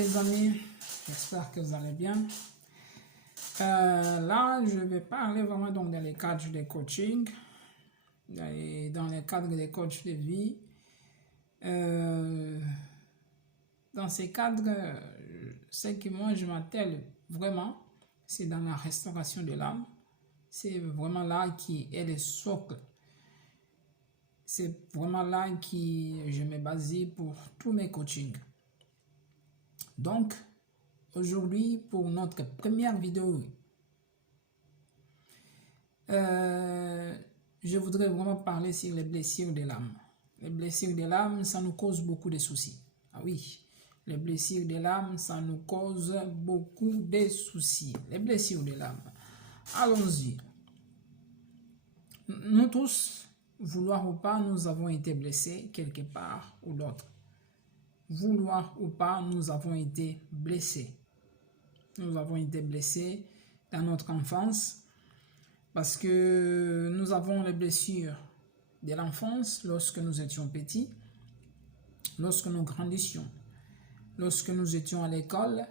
les amis, j'espère que vous allez bien. Là, je vais parler vraiment donc dans les cadres des coachings, et dans les cadres des coachs de vie. Dans ces cadres, ce que moi je m'attelle vraiment, c'est dans la restauration de l'âme. C'est vraiment là qui est le socle. C'est vraiment là que je me base pour tous mes coachings. Donc, aujourd'hui, pour notre première vidéo, je voudrais vraiment parler sur les blessures de l'âme. Les blessures de l'âme, ça nous cause beaucoup de soucis. Ah oui, les blessures de l'âme, ça nous cause beaucoup de soucis. Les blessures de l'âme. Allons-y. Nous tous, vouloir ou pas, nous avons été blessés quelque part ou d'autre. Vouloir ou pas, nous avons été blessés. Nous avons été blessés dans notre enfance parce que nous avons les blessures de l'enfance lorsque nous étions petits, lorsque nous grandissions, lorsque nous étions à l'école.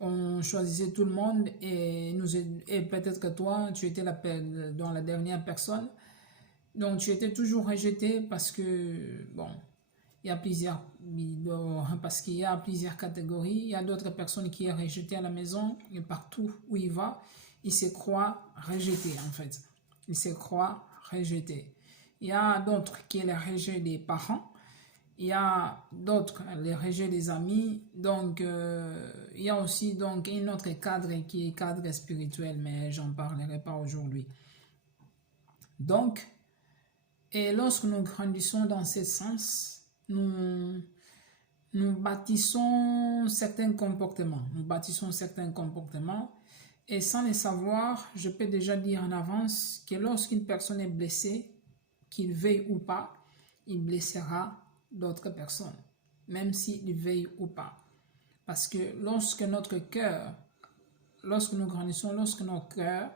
On choisissait tout le monde et peut-être que toi, tu étais dans la dernière personne. Donc, tu étais toujours rejeté parce que, bon, parce qu'il y a plusieurs catégories. Il y a d'autres personnes qui sont rejetées à la maison et partout où il va, il se croit rejeté en fait. Il se croit rejeté. Il y a d'autres qui sont les rejet des parents. Il y a d'autres, les rejets des amis. Donc, il y a aussi donc un autre cadre qui est cadre spirituel, mais j'en parlerai pas aujourd'hui. Donc, et lorsque nous grandissons dans ce sens, nous bâtissons certains comportements. Nous bâtissons certains comportements. Et sans le savoir, je peux déjà dire en avance que lorsqu'une personne est blessée, qu'il veuille ou pas, il blessera d'autres personnes, même s'il veille ou pas. Parce que lorsque notre cœur, lorsque nous grandissons, lorsque notre cœur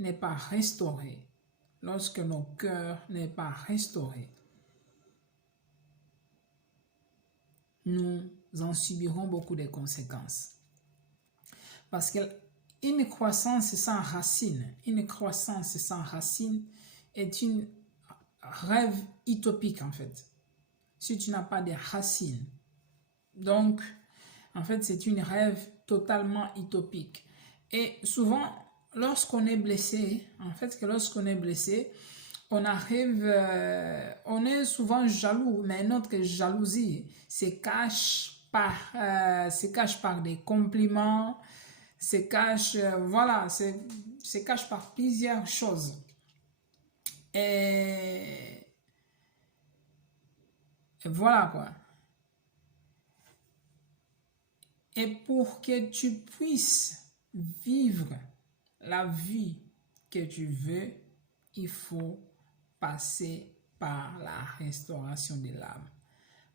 n'est pas restauré, lorsque nos cœurs n'est pas restauré, nous en subirons beaucoup de conséquences. Parce qu'une croissance sans racine, est une rêve utopique en fait. Si tu n'as pas de racines. Donc, en fait, c'est une rêve totalement utopique. Et souvent, lorsqu'on est blessé, on arrive, on est souvent jaloux, mais notre jalousie se cache par des compliments, se cache par plusieurs choses. Et voilà quoi. Et pour que tu puisses vivre la vie que tu veux, il faut passer par la restauration de l'âme.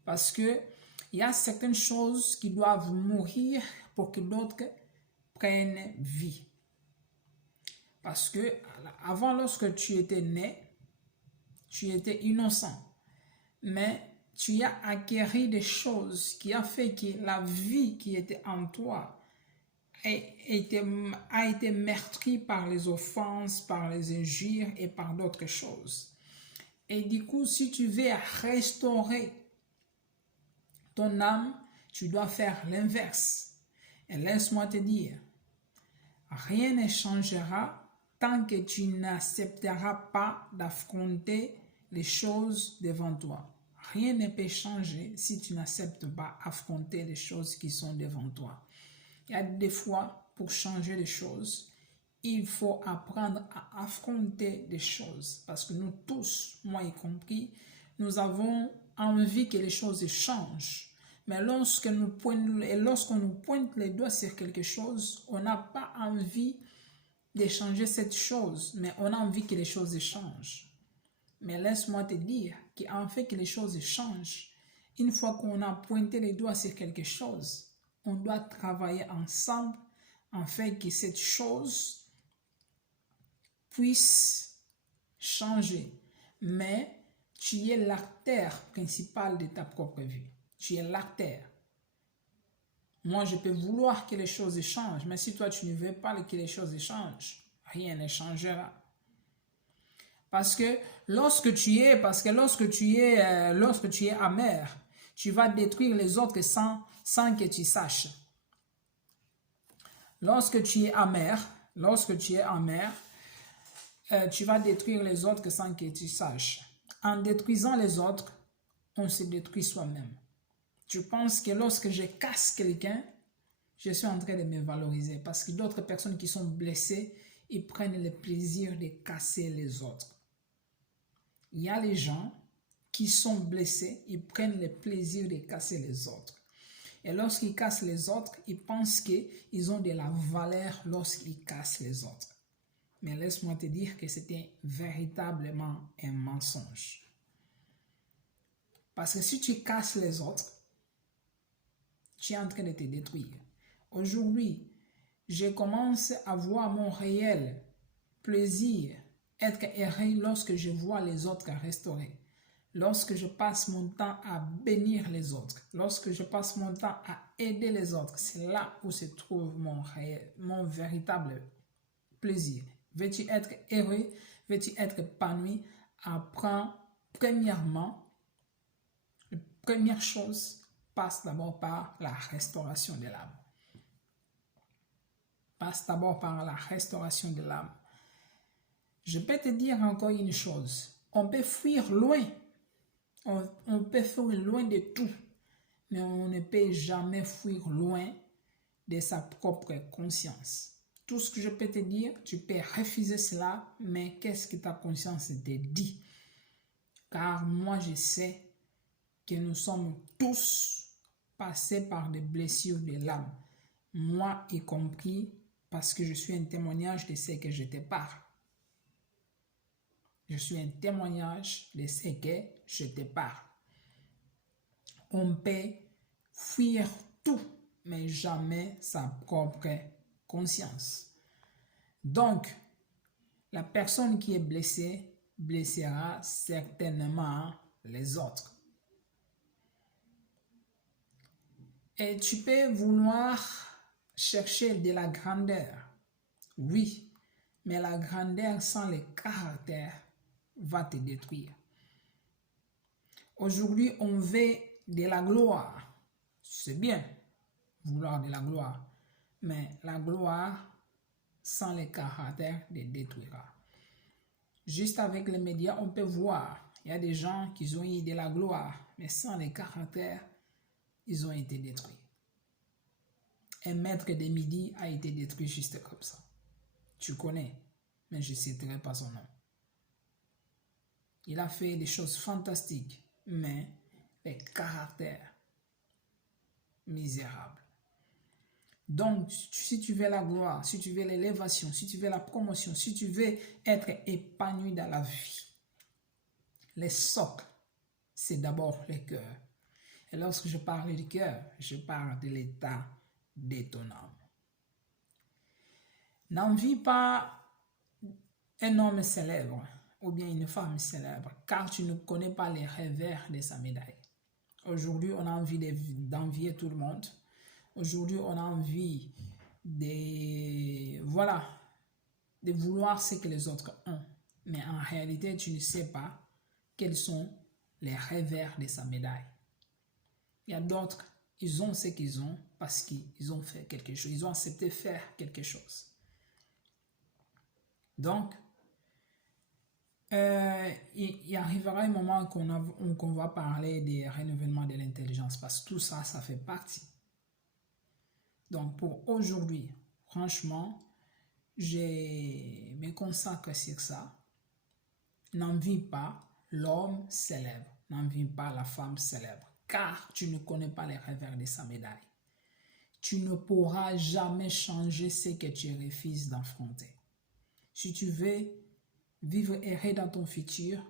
Parce que il y a certaines choses qui doivent mourir pour que d'autres prennent vie. Parce que avant, lorsque tu étais né, tu étais innocent. Mais tu as acquis des choses qui a fait que la vie qui était en toi a été meurtrie par les offenses, par les injures et par d'autres choses. Et du coup, si tu veux restaurer ton âme, tu dois faire l'inverse. Et laisse-moi te dire, rien ne changera tant que tu n'accepteras pas d'affronter les choses devant toi. Rien ne peut changer si tu n'acceptes pas affronter les choses qui sont devant toi. Il y a des fois, pour changer les choses, il faut apprendre à affronter des choses. Parce que nous tous, moi y compris, nous avons envie que les choses changent. Mais lorsqu'on nous pointe les doigts sur quelque chose, on n'a pas envie de changer cette chose, mais on a envie que les choses changent. Mais laisse-moi te dire qu'en fait que les choses changent, une fois qu'on a pointé les doigts sur quelque chose, on doit travailler ensemble afin que cette chose puisse changer. Mais tu es l'artère principale de ta propre vie. Tu es l'artère. Moi, je peux vouloir que les choses changent, mais si toi, tu ne veux pas que les choses changent, rien ne changera. Parce que lorsque tu es amer, tu vas détruire les autres sans que tu saches. Lorsque tu es amer, tu vas détruire les autres sans que tu saches. En détruisant les autres, on se détruit soi-même. Tu penses que lorsque je casse quelqu'un, je suis en train de me valoriser parce que d'autres personnes qui sont blessées, ils prennent le plaisir de casser les autres. Il y a les gens qui sont blessés, ils prennent le plaisir de casser les autres. Et lorsqu'ils cassent les autres, ils pensent qu'ils ont de la valeur lorsqu'ils cassent les autres. Mais laisse-moi te dire que c'était véritablement un mensonge. Parce que si tu casses les autres, tu es en train de te détruire. Aujourd'hui, je commence à voir mon réel plaisir, être heureux lorsque je vois les autres restaurer. Lorsque je passe mon temps à bénir les autres, lorsque je passe mon temps à aider les autres, c'est là où se trouve mon véritable plaisir. Veux-tu être heureux? Veux-tu être épanoui? Apprends premièrement, la première chose passe d'abord par la restauration de l'âme. Passe d'abord par la restauration de l'âme. Je peux te dire encore une chose. On peut fuir loin. On peut fuir loin de tout. Mais on ne peut jamais fuir loin de sa propre conscience. Tout ce que je peux te dire, tu peux refuser cela, mais qu'est-ce que ta conscience te dit? Car moi, je sais que nous sommes tous passés par des blessures de l'âme. Moi y compris, parce que je suis un témoignage de ce que je te parle. Je suis un témoignage de ce que je te parle. On peut fuir tout, mais jamais sa propre conscience. Donc, la personne qui est blessée blessera certainement les autres. Et tu peux vouloir chercher de la grandeur. Oui, mais la grandeur sans le caractère va te détruire. Aujourd'hui, on veut de la gloire. C'est bien, vouloir de la gloire. Mais la gloire sans le caractère te détruira. Juste avec les médias, on peut voir. Il y a des gens qui ont eu de la gloire, mais sans le caractère, ils ont été détruits. Un maître des midis a été détruit juste comme ça. Tu connais, mais je ne citerai pas son nom. Il a fait des choses fantastiques, mais les caractères misérables. Donc, si tu veux la gloire, si tu veux l'élévation, si tu veux la promotion, si tu veux être épanoui dans la vie, les socles, c'est d'abord le cœur. Et lorsque je parle du cœur, je parle de l'état de ton âme. N'envie pas un homme célèbre ou bien une femme célèbre, car tu ne connais pas les revers de sa médaille. Aujourd'hui, on a envie d'envier tout le monde. Aujourd'hui, on a envie de vouloir ce que les autres ont. Mais en réalité, tu ne sais pas quels sont les revers de sa médaille. Il y a d'autres, ils ont ce qu'ils ont parce qu'ils ont fait quelque chose. Ils ont accepté faire quelque chose. Donc, il arrivera un moment qu'on va parler des renouvellements de l'intelligence parce que tout ça, ça fait partie. Donc, pour aujourd'hui, franchement, je me consacre sur ça. N'envie pas l'homme célèbre, n'envie pas la femme célèbre, car tu ne connais pas les revers de sa médaille. Tu ne pourras jamais changer ce que tu refuses d'affronter. Si tu veux vivre heureux dans ton futur,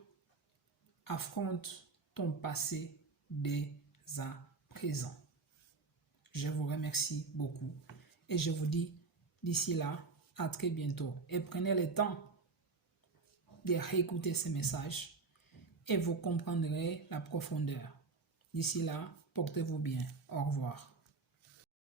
affronte ton passé dès à présent. Je vous remercie beaucoup et je vous dis d'ici là, à très bientôt. Et prenez le temps de réécouter ces messages et vous comprendrez la profondeur. D'ici là, portez-vous bien. Au revoir.